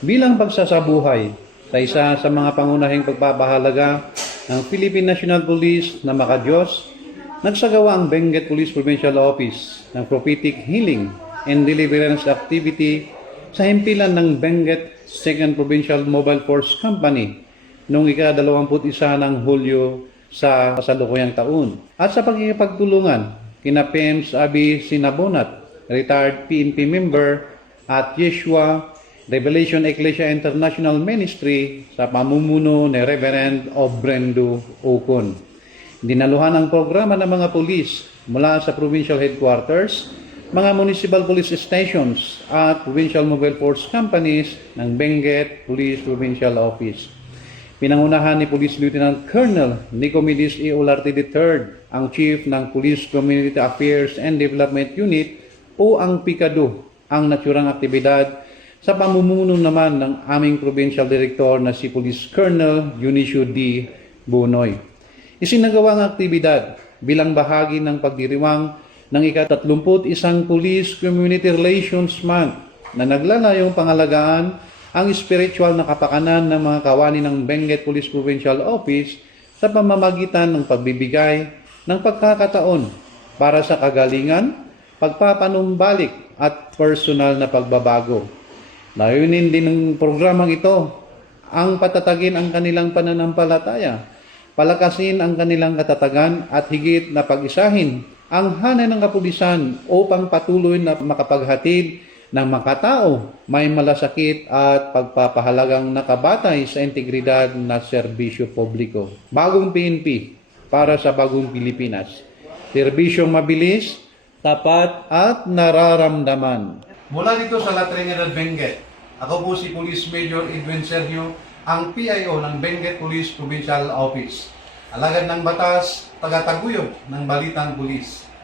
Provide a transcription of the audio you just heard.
bilang pagsasabuhay sa isa sa mga pangunahing pagpapahalaga ng Philippine National Police na makadiyos, nagsagawa ang Benguet Police Provincial Office ng prophetic healing and deliverance activity sa himpilan ng Benguet 2nd Provincial Mobile Force Company noong ika-21 ng Hulyo sa kasalukuyang taon. At sa pagkikipagtulungan kina PEMS Abi Sinabonat, retired PNP member, at Yeshua Revelation Ecclesia International Ministry sa pamumuno ni Reverend Obrendo Ocon. Dinaluhan ang programa ng mga pulis mula sa provincial headquarters, mga municipal police stations at provincial mobile force companies ng Benguet Police Provincial Office. Pinangunahan ni Police Lieutenant Colonel Nicomedes E. Olarte III, ang Chief ng Police Community Affairs and Development Unit o ang PICADO, ang naturang aktibidad sa pamumuno naman ng aming Provincial Director na si Police Colonel Eunicio D. Bunoy. Isinagawa ang aktibidad bilang bahagi ng pagdiriwang ng ika-31 Police Community Relations Month na naglalayong pangalagaan ang spiritual na kapakanan ng mga kawani ng Benguet Police Provincial Office sa pamamagitan ng pagbibigay ng pagkakataon para sa kagalingan, pagpapanumbalik at personal na pagbabago. Layunin din ng programang ito ang patatagin ang kanilang pananampalataya, palakasin ang kanilang katatagan at higit na pag-isahin ang hanay ng kapulisan upang patuloy na makapaghatid ng makatao, may malasakit at pagpapahalagang nakabatay sa integridad na serbisyo publiko. Bagong PNP para sa bagong Pilipinas. Serbisyong mabilis, tapat at nararamdaman. Mula dito sa La Trinidad, Benguet, ako po si Police Major Edwin Sergio, ang PIO ng Benguet Police Provincial Office. Alagad ng batas, tagataguyod ng Balitang Pulis.